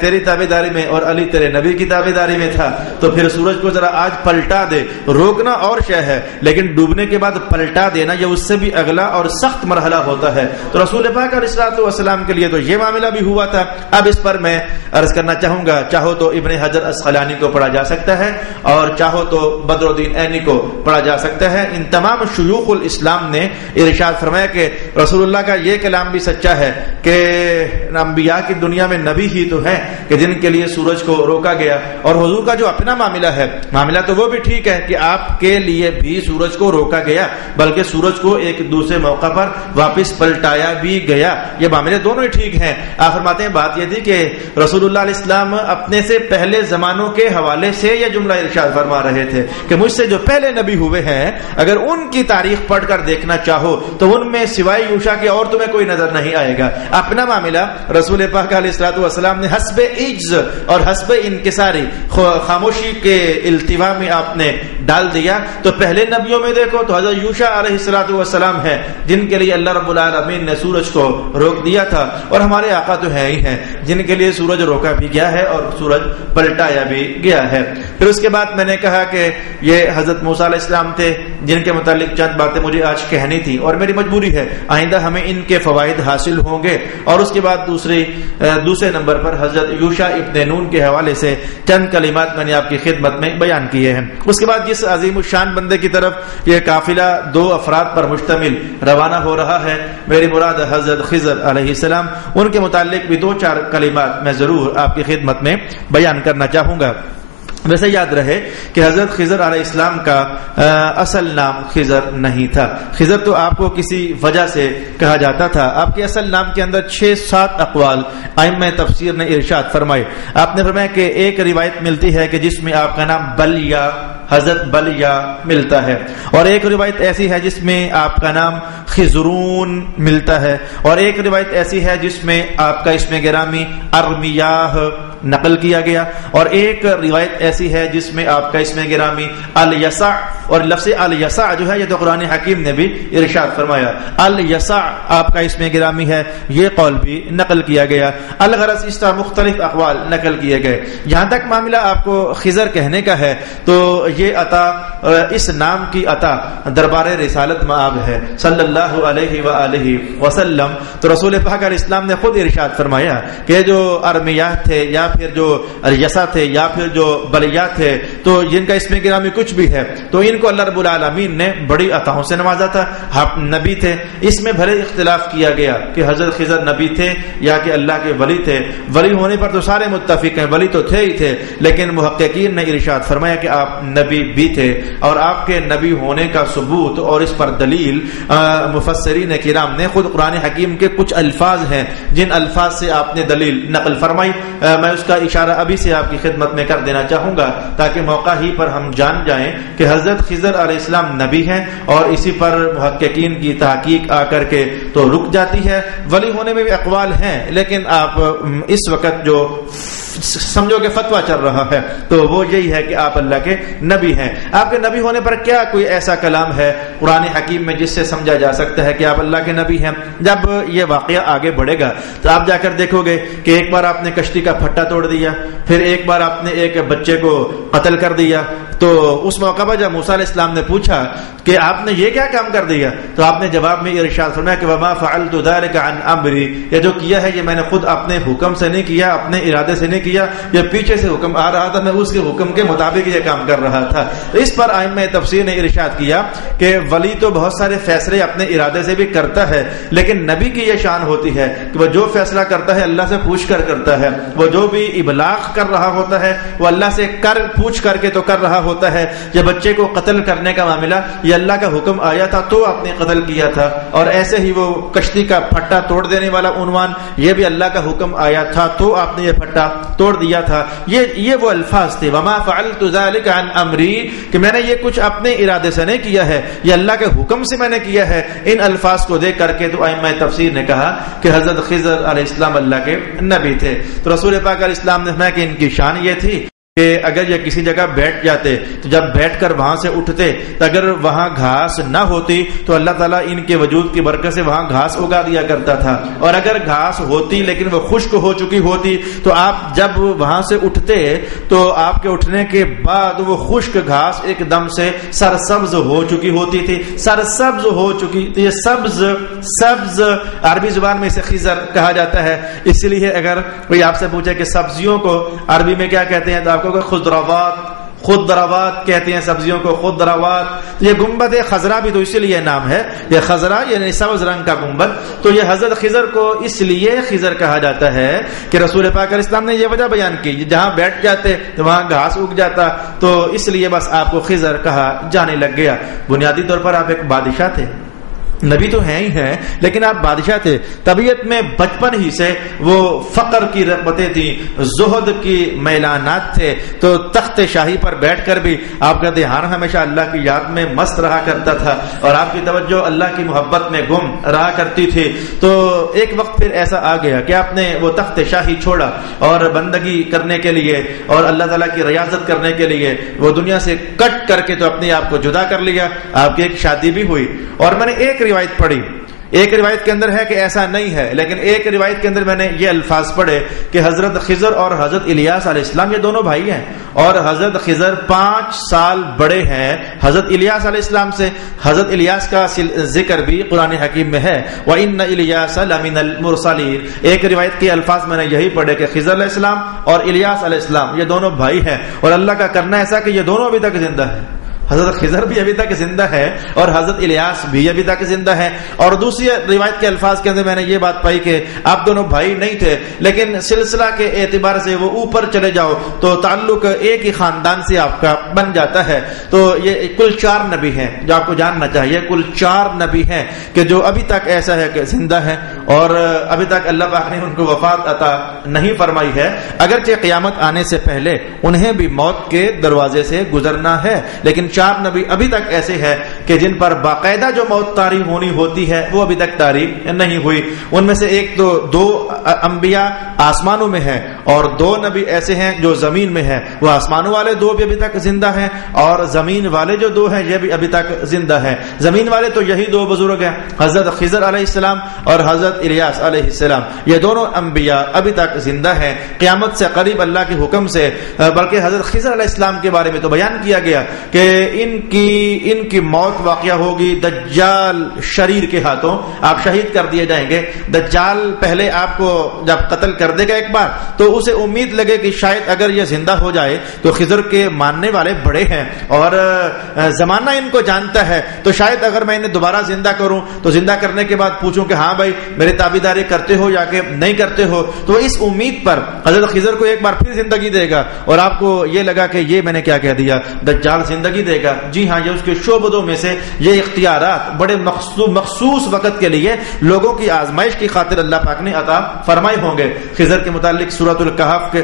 تیری تابعداری میں اور علی تیرے نبی کی تابعداری میں تھا، تو پھر سورج کو ذرا آج پلٹا دے۔ روکنا اور شے ہے، لیکن ڈوبنے کے بعد پلٹا دینا یہ اس سے بھی اگلا اور سخت مرحلہ ہوتا ہے۔ تو رسول پاک علیہ الصلوۃ والسلام کے لیے تو یہ معاملہ بھی ہوا تھا۔ اب اس پر میں عرض کرنا چاہوں گا، چاہو تو ابن حجر اسقلانی کو پڑھا جا سکتا ہے اور چاہو تو بدر الدین عینی کو پڑھا جا سکتا ہے۔ ان تمام شیوخ الاسلام نے ارشاد فرمایا کہ رسول اللہ کا یہ کلام بھی سچا ہے کہ انبیاء کی دنیا میں نبی ہی تو ہیں کہ جن کے لیے سورج کو روکا گیا، اور حضور کا جو اپنا معاملہ ہے، معاملہ تو وہ بھی ٹھیک ہے کہ آپ کے لیے بھی سورج کو روکا گیا، بلکہ سورج کو ایک دوسرے موقع پر واپس پلٹایا بھی گیا، یہ معاملے دونوں ہی ٹھیک ہیں۔ آپ فرماتے ہیں بات یہ تھی کہ رسول اللہ علیہ السلام اپنے سے پہلے زمانوں کے حوالے سے یہ جملہ ارشاد فرما رہے تھے کہ مجھ سے جو پہلے نبی ہوئے ہیں اگر ان کی تاریخ پڑھ کر دیکھنا چاہو تو ان میں سوائے یوشع کے اور تمہیں کوئی نظر نہیں آئے گا۔ اپنا معاملہ رسول پاک علیہ الصلوۃ والسلام نے حسب عجز اور حسب انکساری خاموشی کے التوا میں آپ نے ڈال دیا۔ تو پہلے نبیوں میں دیکھو تو حضرت یوشع علیہ الصلوۃ والسلام ہیں جن کے لیے اللہ رب العالمین نے سورج کو روک دیا تھا، اور ہمارے آقا تو ہے ہی ہیں جن کے لیے سورج روکا بھی گیا ہے اور سورج پلٹایا بھی گیا ہے۔ پھر اس کے بعد میں نے کہا کہ یہ حضرت موسیٰ علیہ السلام تھے جن کے متعلق چند باتیں مجھے آج کہنی تھی اور میری مجبوری ہے، آئندہ ہمیں ان کے فوائد حاصل ہوں گے۔ اور اس کے بعد دوسرے نمبر پر حضرت یوشع ابن نون کے حوالے سے چند کلمات میں نے آپ کی خدمت میں بیان کیے ہیں۔ اس کے بعد جس عظیم الشان بندے کی طرف یہ قافلہ 2 افراد پر مشتمل روانہ ہو رہا ہے، میری مراد حضرت خضر علیہ السلام، ان کے متعلق بھی 2-4 کلمات میں ضرور آپ کی خدمت میں بیان کرنا چاہوں گا۔ ویسے یاد رہے کہ حضرت خضر علیہ السلام کا اصل نام خضر نہیں تھا، خضر تو آپ کو کسی وجہ سے کہا جاتا تھا۔ آپ کے اصل نام کے اندر 6-7 اقوال ائمہ تفسیر نے ارشاد فرمائے۔ آپ نے فرمایا کہ ایک روایت ملتی ہے کہ جس میں آپ کا نام بلیا حضرت بلیا ملتا ہے، اور ایک روایت ایسی ہے جس میں آپ کا نام خضرون ملتا ہے، اور ایک روایت ایسی ہے جس میں آپ کا اسم گرامی ارمیاہ نقل کیا گیا، اور ایک روایت ایسی ہے جس میں آپ کا اسم گرامی الیسع، اور لفظ الیسع جو ہے یہ تو قرآن حکیم نے بھی ارشاد فرمایا، الیسع آپ کا اسم گرامی ہے، یہ قول بھی نقل کیا گیا۔ الغرض اس طرح مختلف اقوال نقل کیے گئے۔ جہاں تک معاملہ آپ کو خضر کہنے کا ہے تو یہ عطا، اس نام کی عطا دربار رسالت مآب ہے صلی اللہ علیہ وآلہ وسلم۔ تو رسول پاک علیہ السلام نے خود ارشاد فرمایا کہ جو ارمیہ تھے یا پھر جو الیسع تھے یا پھر جو بلیا تھے، تو جن کا اسم گرامی کچھ بھی ہے تو ان کو اللہ رب العالمین نے بڑی عطاؤں سے نوازا تھا۔ آپ نبی تھے، اس میں بھلے اختلاف کیا گیا کہ حضرت خضر نبی تھے یا کہ اللہ کے ولی تھے، ولی ہونے پر تو سارے متفق ہیں، ولی تو تھے ہی تھے، لیکن محققین نے ارشاد فرمایا کہ آپ نبی بھی تھے، اور آپ کے نبی ہونے کا ثبوت اور اس پر دلیل مفسرین کرام نے خود قرآن حکیم کے کچھ الفاظ ہیں جن الفاظ سے آپ نے دلیل نقل فرمائی۔ میں اس کا اشارہ ابھی سے آپ کی خدمت میں کر دینا چاہوں گا تاکہ موقع ہی پر ہم جان جائیں کہ حضرت خضر علیہ السلام نبی ہیں، اور اسی پر محققین کی تحقیق آ کر کے تو رک جاتی ہے۔ ولی ہونے میں بھی اقوال ہیں، لیکن آپ اس وقت جو سمجھو کہ فتویٰ چل رہا ہے، تو وہ یہی ہے کہ آپ اللہ کے نبی ہیں۔ آپ کے نبی ہونے پر کیا کوئی ایسا کلام ہے قرآن حکیم میں جس سے سمجھا جا سکتا ہے کہ آپ اللہ کے نبی ہیں؟ جب یہ واقعہ آگے بڑھے گا تو آپ جا کر دیکھو گے کہ ایک بار آپ نے کشتی کا پھٹا توڑ دیا، پھر ایک بار آپ نے ایک بچے کو قتل کر دیا۔ تو اس موقع پر جب موسیٰ علیہ السلام نے پوچھا کہ آپ نے یہ کیا کام کر دیا، تو آپ نے جواب میں ارشاد فرمایا کہ وما فعلت ذلك عن امری، یہ جو کیا ہے یہ میں نے خود اپنے حکم سے نہیں کیا، اپنے ارادے سے نہیں کیا، یہ پیچھے سے حکم آ رہا تھا، میں اس کے حکم کے مطابق یہ کام کر رہا تھا۔ اس پر ائمہ تفسیر نے ارشاد کیا کہ ولی تو بہت سارے فیصلے اپنے ارادے سے بھی کرتا ہے، لیکن نبی کی یہ شان ہوتی ہے کہ وہ جو فیصلہ کرتا ہے اللہ سے پوچھ کر کرتا ہے، وہ جو بھی ابلاغ کر رہا ہوتا ہے وہ اللہ سے پوچھ کر کے تو کر رہا ہوتا ہے۔ یہ بچے کو قتل کرنے کا معاملہ یہ اللہ کا حکم آیا تھا تو آپ نے قتل کیا تھا، اور ایسے ہی وہ کشتی کا پھٹا توڑ دینے والا عنوان یہ بھی اللہ کا حکم آیا تھا تو آپ نے یہ پھٹا توڑ دیا تھا۔ یہ وہ الفاظ تھے وما فعلت ذلك عن امری، کہ میں نے یہ کچھ اپنے ارادے سے نہیں کیا ہے، یہ اللہ کے حکم سے میں نے کیا ہے۔ ان الفاظ کو دیکھ کر کے تو ائمہ تفسیر نے کہا کہ حضرت خضر علیہ السلام اللہ کے نبی تھے۔ تو رسول پاک علیہ السلام نے فرمایا کہ ان کی شان یہ تھی کہ اگر یہ کسی جگہ بیٹھ جاتے تو جب بیٹھ کر وہاں سے اٹھتے تو اگر وہاں گھاس نہ ہوتی تو اللہ تعالیٰ ان کے وجود کی برکت سے وہاں گھاس اگا دیا کرتا تھا، اور اگر گھاس ہوتی لیکن وہ خشک ہو چکی ہوتی تو آپ جب وہاں سے اٹھتے تو آپ کے اٹھنے کے بعد وہ خشک گھاس ایک دم سے سرسبز ہو چکی ہوتی تھی، سرسبز ہو چکی تھی۔ یہ سبز عربی زبان میں اسے خضر کہا جاتا ہے، اس لیے اگر کوئی آپ سے پوچھے کہ سبزیوں کو عربی میں کیا کہتے ہیں تو آپ کو خضروات کہتے ہیں، سبزیوں کو خضروات۔ یہ گنبد خضرا بھی تو اسی لیے نام ہے، یہ خضرا یعنی سبز رنگ کا گنبد، تو یہ حضرت خضر کو اس لیے خضر کہا جاتا ہے کہ رسول پاک علیہ السلام نے یہ وجہ بیان کی جہاں بیٹھ جاتے تو وہاں گھاس اگ جاتا، تو اس لیے بس آپ کو خضر کہا جانے لگ گیا۔ بنیادی طور پر آپ ایک بادشاہ تھے، نبی تو ہیں ہی ہیں لیکن آپ بادشاہ تھے، طبیعت میں بچپن ہی سے وہ فقر کی رغبتیں تھیں، زہد کی میلانات تھے، تو تخت شاہی پر بیٹھ کر بھی آپ کا دھیان ہمیشہ اللہ کی یاد میں مست رہا کرتا تھا، اور آپ کی توجہ اللہ کی محبت میں گم رہا کرتی تھی۔ تو ایک وقت پھر ایسا آ گیا کہ آپ نے وہ تخت شاہی چھوڑا اور بندگی کرنے کے لیے اور اللہ تعالیٰ کی ریاضت کرنے کے لیے وہ دنیا سے کٹ کر کے تو اپنے آپ کو جدا کر لیا۔ آپ کی ایک شادی بھی ہوئی، اور میں نے ایک روایت پڑھی، ایک روایت کے اندر ہے کہ ایسا نہیں ہے، لیکن ایک روایت کے اندر میں نے یہ الفاظ پڑھے کہ حضرت خضر اور حضرت الیاس علیہ السلام یہ دونوں بھائی ہیں، اور حضرت خضر 5 سال بڑے ہیں حضرت الیاس علیہ السلام سے۔ حضرت الیاس کا ذکر بھی قرآن حکیم میں ہے، وَإِنَّ إِلْيَاسَ لَمِنَ الْمُرْسَلِينَ۔ ایک روایت کے الفاظ میں نے یہی پڑھے کہ خضر علیہ السلام اور الیاس علیہ السلام یہ دونوں بھائی ہیں، اور اللہ کا کرنا ایسا کہ یہ دونوں ابھی تک زندہ ہیں۔ حضرت خضر بھی ابھی تک زندہ ہے اور حضرت الیاس بھی ابھی تک زندہ ہے۔ اور دوسری روایت کے الفاظ کے اندر میں نے یہ بات پائی کہ آپ دونوں بھائی نہیں تھے، لیکن سلسلہ کے اعتبار سے وہ اوپر چلے جاؤ تو تعلق ایک ہی خاندان سے آپ کا بن جاتا ہے۔ تو یہ کل 4 نبی ہیں جو آپ کو جاننا چاہیے، کل 4 نبی ہیں کہ جو ابھی تک ایسا ہے کہ زندہ ہیں، اور ابھی تک اللہ پاک نے ان کو وفات عطا نہیں فرمائی ہے، اگرچہ قیامت آنے سے پہلے انہیں بھی موت کے دروازے سے گزرنا ہے، لیکن 4 نبی ابھی تک ایسے ہیں کہ جن پر باقاعدہ جو موت طاری ہونی ہوتی ہے وہ ابھی تک طاری نہیں ہوئی۔ ان میں سے ایک تو 2 انبیاء آسمانوں میں ہیں، اور 2 نبی ایسے ہیں جو زمین میں ہیں، وہ آسمانوں والے 2 بھی ابھی تک زندہ ہیں، اور زمین والے جو 2 ہیں یہ بھی ابھی تک زندہ ہیں۔ زمین والے تو یہی 2 بزرگ ہیں، حضرت خضر علیہ السلام اور حضرت الیاس علیہ السلام، یہ دونوں انبیاء ابھی تک زندہ ہیں قیامت سے قریب اللہ کے حکم سے۔ بلکہ حضرت خضر علیہ السلام کے بارے میں تو بیان کیا گیا کہ ان کی موت واقعہ ہوگی دجال شریر کے ہاتھوں، آپ شہید کر دیے جائیں گے۔ دجال پہلے آپ کو جب قتل کر دے گا ایک بار تو اسے امید لگے کہ شاید اگر یہ زندہ ہو جائے تو خضر کے ماننے والے بڑے ہیں اور زمانہ ان کو جانتا ہے، تو شاید اگر میں انہیں دوبارہ زندہ کروں تو زندہ کرنے کے بعد پوچھوں کہ ہاں بھائی میری تابعداری کرتے ہو یا کہ نہیں کرتے ہو، تو اس امید پر حضرت خضر کو ایک بار پھر زندگی دے گا، اور آپ کو یہ لگا کہ یہ میں نے کیا کہہ دیا، دجال زندگی دے دے گا. جی ہاں، یہ اس کے شعبدوں میں سے یہ اختیارات بڑے مخصوص وقت کے لیے لوگوں کی آزمائش کی خاطر اللہ پاک نے عطا فرمائے ہوں گے. خضر کے متعلق سورۃ الکہف کے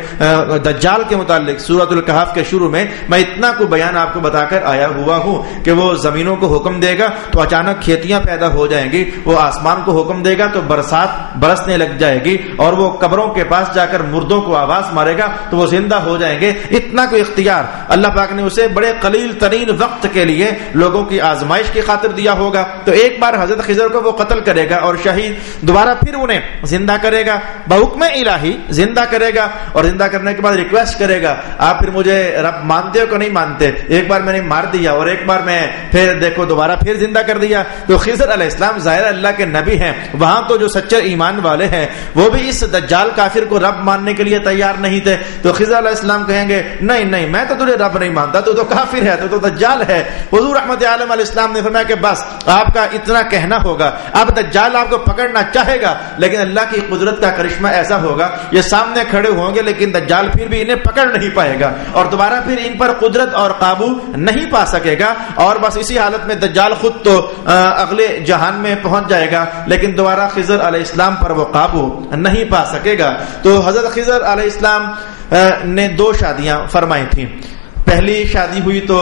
دجال کے متعلق سورۃ الکہف کے شروع میں میں اتنا کو بیان آپ کو بتا کر آیا ہوا ہوں کہ وہ زمینوں کو حکم دے گا تو اچانک کھیتیاں پیدا ہو جائیں گی، وہ آسمان کو حکم دے گا تو برسات برسنے لگ جائے گی، اور وہ قبروں کے پاس جا کر مردوں کو آواز مارے گا تو وہ زندہ ہو جائیں گے. اتنا کوئی اختیار اللہ پاک نے اسے بڑے قلیل ترین وقت کے لیے لوگوں کی آزمائش کی خاطر دیا ہوگا. تو ایک بار حضرت خضر کو وہ قتل کرے گا اور شہید دوبارہ پھر انہیں زندہ کرے گا بحکم الہی، زندہ کرے گا، اور زندہ کرنے کے بعد ریکویسٹ کرے گا آپ پھر مجھے رب مانتے ہو کہ نہیں مانتے؟ ایک بار میں نے مار دیا اور ایک بار میں پھر دیکھو دوبارہ پھر زندہ کر دیا. تو خضر علیہ السلام ظاہر اللہ کے نبی ہیں، وہاں تو جو سچے ایمان والے ہیں وہ بھی اس دجال کافر کو رب ماننے کے لیے تیار نہیں تھے. تو خضر علیہ السلام کہیں گے نہیں نہیں، میں تو تجھے رب نہیں مانتا، تو کافر ہے، تو دجال ہے. حضور رحمت عالم علیہ السلام نے فرمایا کہ بس آپ کا اتنا کہنا ہوگا. اب دجال آپ کو پکڑنا چاہے گا لیکن اللہ کی قدرت کا کرشمہ ایسا ہوگا یہ سامنے کھڑے ہوں گے لیکن دجال پھر بھی انہیں پکڑ نہیں پائے گا اور دوبارہ پھر ان پر قدرت اور قابو نہیں پا سکے گا. اور بس اسی حالت میں دجال خود تو اگلے جہان میں پہنچ جائے گا لیکن دوبارہ خضر علیہ السلام پر وہ قابو نہیں پا سکے گا. تو حضرت خضر علیہ السلام نے 2 شادیاں فرمائی تھیں. پہلی شادی ہوئی تو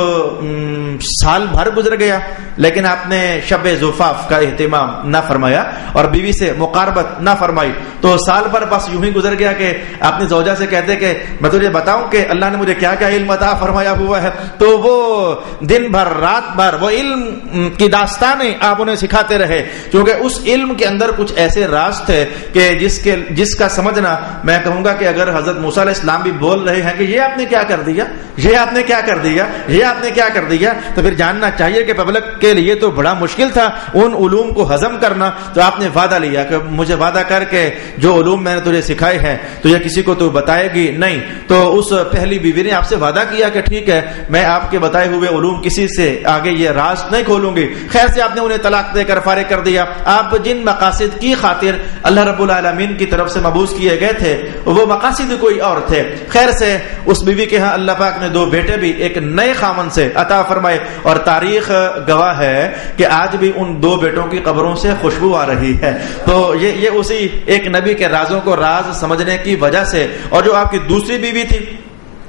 سال بھر گزر گیا لیکن آپ نے شب زفاف کا اہتمام نہ فرمایا اور بیوی سے مقاربت نہ فرمائی. تو سال بھر بس یوں ہی گزر گیا کہ اپنی زوجہ سے کہتے کہ میں تجھے بتاؤں کہ اللہ نے مجھے کیا کیا علم عطا فرمایا ہوا ہے. تو وہ دن بھر رات بھر وہ علم کی داستانیں آپ انہیں سکھاتے رہے کیونکہ اس علم کے اندر کچھ ایسے راز تھے کہ جس کا سمجھنا میں کہوں گا کہ اگر حضرت موسیٰ علیہ السلام بھی بول رہے ہیں کہ یہ آپ نے کیا کر دیا، یہ آپ نے کیا کر دیا، یہ آپ نے کیا کر دیا، تو پھر جاننا چاہیے کہ پبلک کے لیے تو بڑا مشکل تھا ان علوم کو ہضم کرنا. تو آپ نے وعدہ لیا کہ مجھے وعدہ کر کے جو علوم میں نے تجھے سکھائے ہیں تو یہ کسی کو تو بتائے گی نہیں. تو اس پہلی بیوی نے آپ سے وعدہ کیا کہ ٹھیک ہے میں آپ کے بتائے ہوئے علوم کسی سے آگے یہ راز نہیں کھولوں گی. خیر سے آپ نے انہیں طلاق دے کر فارغ کر دیا. آپ جن مقاصد کی خاطر اللہ رب العالمین کی طرف سے مبعوث کیے گئے تھے وہ مقاصد کوئی اور تھے. خیر سے اس بیوی کے ہاں اللہ پاک نے 2 بیٹے بھی ایک نئے خامن سے عطا فرمائے اور تاریخ گواہ ہے کہ آج بھی ان 2 بیٹوں کی قبروں سے خوشبو آ رہی ہے. تو یہ اسی ایک نبی کے رازوں کو راز سمجھنے کی وجہ سے. اور جو آپ کی دوسری بیوی تھی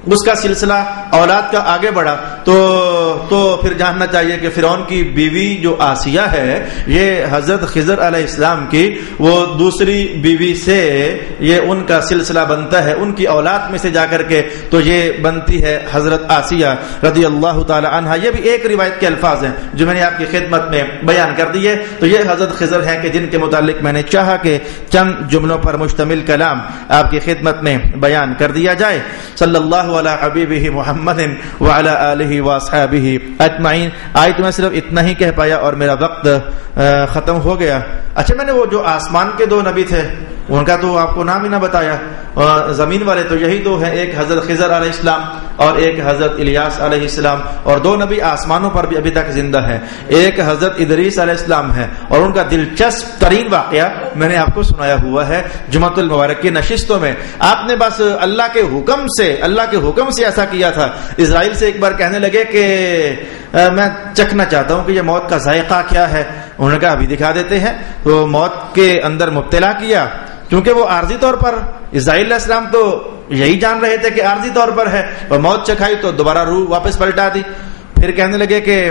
اس کا سلسلہ اولاد کا آگے بڑھا تو پھر جاننا چاہیے کہ فرعون کی بیوی جو آسیہ ہے یہ حضرت خضر علیہ السلام کی وہ دوسری بیوی سے یہ ان کا سلسلہ بنتا ہے. ان کی اولاد میں سے جا کر کے تو یہ بنتی ہے حضرت آسیہ رضی اللہ تعالی عنہا. یہ بھی ایک روایت کے الفاظ ہیں جو میں نے آپ کی خدمت میں بیان کر دیے. تو یہ حضرت خضر ہیں کہ جن کے متعلق میں نے چاہا کہ چند جملوں پر مشتمل کلام آپ کی خدمت میں بیان کر دیا جائے. صلی اللہ علی حبیبہ محمد وعلی آلہ واصحابہ اجمعین. آج تو میں صرف اتنا ہی کہہ پایا اور میرا وقت ختم ہو گیا. اچھا میں نے وہ جو آسمان کے 2 نبی تھے ان کا تو آپ کو نام ہی نہ بتایا. زمین والے تو یہی 2 ہیں، ایک حضرت خضر علیہ السلام اور ایک حضرت الیاس علیہ السلام. اور 2 نبی آسمانوں پر بھی ابھی تک زندہ ہیں. ایک حضرت ادریس علیہ السلام ہے اور ان کا دلچسپ ترین واقعہ میں نے آپ کو سنایا ہوا ہے جمعۃ المبارک کی نشستوں میں. آپ نے بس اللہ کے حکم سے ایسا کیا تھا. اسرائیل سے ایک بار کہنے لگے کہ میں چکھنا چاہتا ہوں کہ یہ موت کا ذائقہ کیا ہے. انہوں نے کہا ابھی دکھا دیتے ہیں. تو موت کے اندر مبتلا کیا کیونکہ وہ عارضی طور پر اسرائیل علیہ السلام تو یہی جان رہے تھے کہ عارضی طور پر ہے اور موت چکھائی تو دوبارہ روح واپس پلٹا دی. پھر کہنے لگے کہ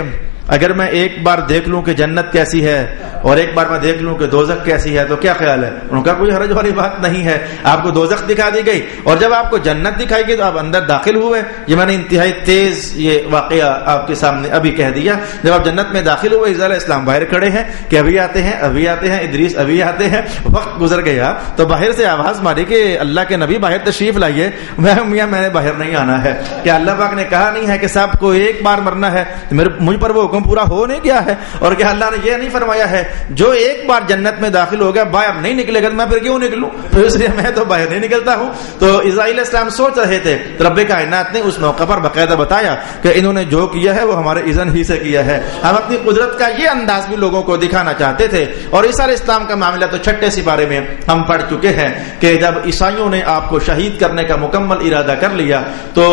اگر میں ایک بار دیکھ لوں کہ جنت کیسی ہے اور ایک بار میں دیکھ لوں کہ دوزخ کیسی ہے تو کیا خیال ہے؟ ان کا کوئی حرج والی بات نہیں ہے. آپ کو دوزخ دکھا دی گئی اور جب آپ کو جنت دکھائی گئی تو آپ اندر داخل ہوئے. یہ میں نے انتہائی تیز یہ واقعہ آپ کے سامنے ابھی کہہ دیا. جب آپ جنت میں داخل ہوئے عیسیٰ علیہ السلام باہر کھڑے ہیں کہ ابھی آتے ہیں ادریس ابھی آتے ہیں. وقت گزر گیا تو باہر سے آواز ماری کہ اللہ کے نبی باہر تشریف لائیے. میں نے باہر نہیں آنا ہے. کہ اللہ پاک نے کہا نہیں ہے کہ صاحب کو ایک بار مرنا ہے؟ مجھ پر وہ حکم پورا ہو نہیں گیا ہے؟ اور کیا اللہ نے یہ نہیں فرمایا ہے جو ایک بار جنت میں داخل ہو گیا باہر نہیں نکلے گا، میں پھر کیوں نکلوں؟ تو اس لیے میں تو باہر نہیں نکلتا ہوں۔ تو اسرائیل السلام سوچ رہے تھے، رب کائنات نے اس موقع پر باقاعدہ بتایا کہ انہوں نے جو کیا ہے وہ ہمارے اذن ہی سے کیا ہے۔ ہم اپنی قدرت کا یہ انداز بھی لوگوں کو دکھانا چاہتے تھے۔ اور عیسیٰ علیہ السلام کا معاملہ تو چھٹے سپارے میں ہم پڑھ چکے ہیں کہ جب عیسائیوں نے آپ کو شہید کرنے کا مکمل ارادہ کر لیا تو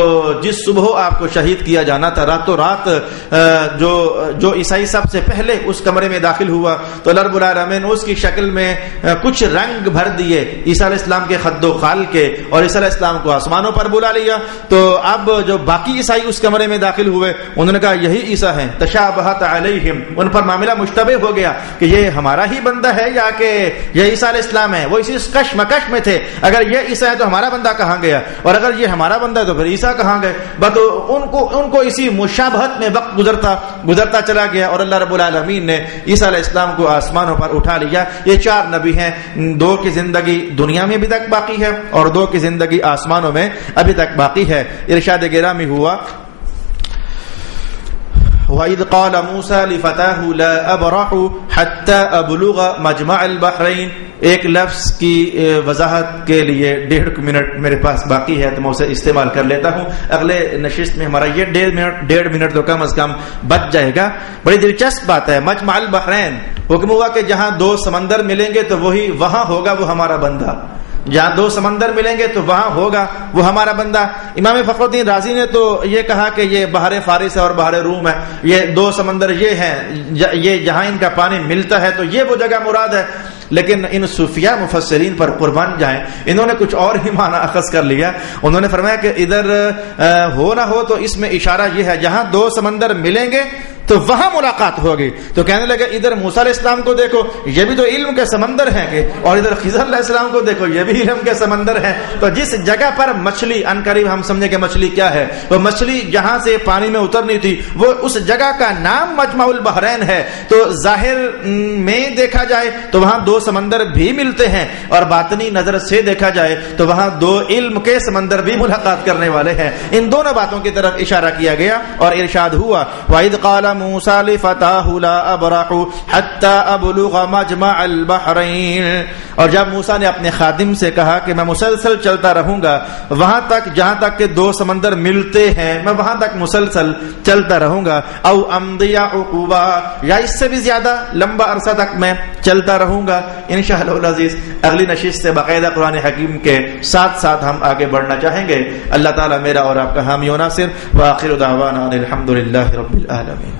جس صبح آپ کو شہید کیا جانا تھا، راتوں رات جو عیسائی سب سے پہلے اس کمرے میں داخل ہوا تو اللہ رب العالمین اس کی شکل میں کچھ رنگ بھر دیے عیسیٰ علیہ السلام کے خد و خال کے، اور عیسیٰ علیہ السلام کو آسمانوں پر بلا لیا۔ تو اب جو باقی عیسائی اس کمرے میں داخل ہوئے انہوں نے کہا یہی عیسیٰ ہیں، تشابہت علیہم، ان پر معاملہ مشتبہ ہو گیا کہ یہ ہمارا ہی بندہ ہے یا کہ یہ عیسیٰ علیہ السلام ہے۔ وہ اسی کشمکش میں تھے، اگر یہ عیسیٰ ہے تو ہمارا بندہ کہاں گیا، اور اگر یہ ہمارا بندہ ہے تو پھر عیسیٰ کہاں گئے؟ بس ان کو اسی مشابہت میں وقت گزرتا چلا گیا، اور اللہ رب العالمین نے عیسیٰ علیہ السلام کو آسمانوں پر اٹھا لیا۔ یہ 4 نبی ہیں، 2 کی زندگی دنیا میں ابھی تک باقی ہے اور 2 کی زندگی آسمانوں میں ابھی تک باقی ہے۔ ارشاد گرامی ہوا وَإِذْ قَالَ مُوسَى لِفَتَاهُ لَا أَبْرَحُ حَتَّى أَبْلُغَ مَجْمَعَ الْبَحْرَيْنِ۔ ایک لفظ کی وضاحت کے لیے 1.5 منٹ میرے پاس باقی ہے تو میں اسے استعمال کر لیتا ہوں۔ اگلے نشست میں ہمارا یہ 1.5 منٹ تو کم از کم بچ جائے گا۔ بڑی دلچسپ بات ہے، مجمع البحرین حکم ہوا کہ جہاں 2 سمندر ملیں گے تو وہاں ہوگا وہ ہمارا بندہ، جہاں 2 سمندر ملیں گے تو وہاں ہوگا وہ ہمارا بندہ۔ امام فخر الدین رازی نے تو یہ کہا کہ یہ بحر فارس ہے اور بحر روم ہے، یہ 2 سمندر یہ ہیں، یہ جہاں ان کا پانی ملتا ہے تو یہ وہ جگہ مراد ہے۔ لیکن ان صوفیہ مفسرین پر قربان جائیں، انہوں نے کچھ اور ہی معنی اخذ کر لیا۔ انہوں نے فرمایا کہ ادھر ہو نہ ہو تو اس میں اشارہ یہ ہے جہاں 2 سمندر ملیں گے تو وہاں ملاقات ہوگی۔ تو کہنے لگے ادھر موسیٰ علیہ السلام کو دیکھو یہ بھی تو علم کے سمندر ہیں کہ، اور ادھر خضر علیہ السلام کو دیکھو یہ بھی علم کے سمندر ہیں۔ تو جس جگہ پر مچھلی عنقریب ہم سمجھے کہ مچھلی کیا ہے، وہ مچھلی جہاں سے پانی میں اترنی تھی وہ اس جگہ کا نام مجمع البحرین ہے۔ تو ظاہر میں دیکھا جائے تو وہاں 2 سمندر بھی ملتے ہیں، اور باطنی نظر سے دیکھا جائے تو وہاں 2 علم کے سمندر بھی ملاقات کرنے والے ہیں۔ ان دونوں باتوں کی طرف اشارہ کیا گیا اور ارشاد ہوا وَإِذْ قَالَ مُوسَىٰ لِفَتَاهُ لَا أَبْرَحُ حَتَّى أَبْلُغَ مَجْمَعَ الْبَحْرَيْنِ۔ اور جب موسیٰ نے اپنے خادم سے کہا کہ میں مسلسل چلتا رہوں گا وہاں تک جہاں تک کہ 2 سمندر ملتے ہیں، میں وہاں تک مسلسل چلتا رہوں گا، او امضی عقوبا، یا اس سے بھی زیادہ لمبا عرصہ تک میں چلتا رہوں گا۔ انشاءاللہ العزیز اگلی نشست سے باقاعدہ قرآن حکیم کے ساتھ ہم آگے بڑھنا چاہیں گے۔ اللہ تعالیٰ میرا اور آپ کا حامی و ناصر، وآخر دعوانا الحمدللہ رب العالمین۔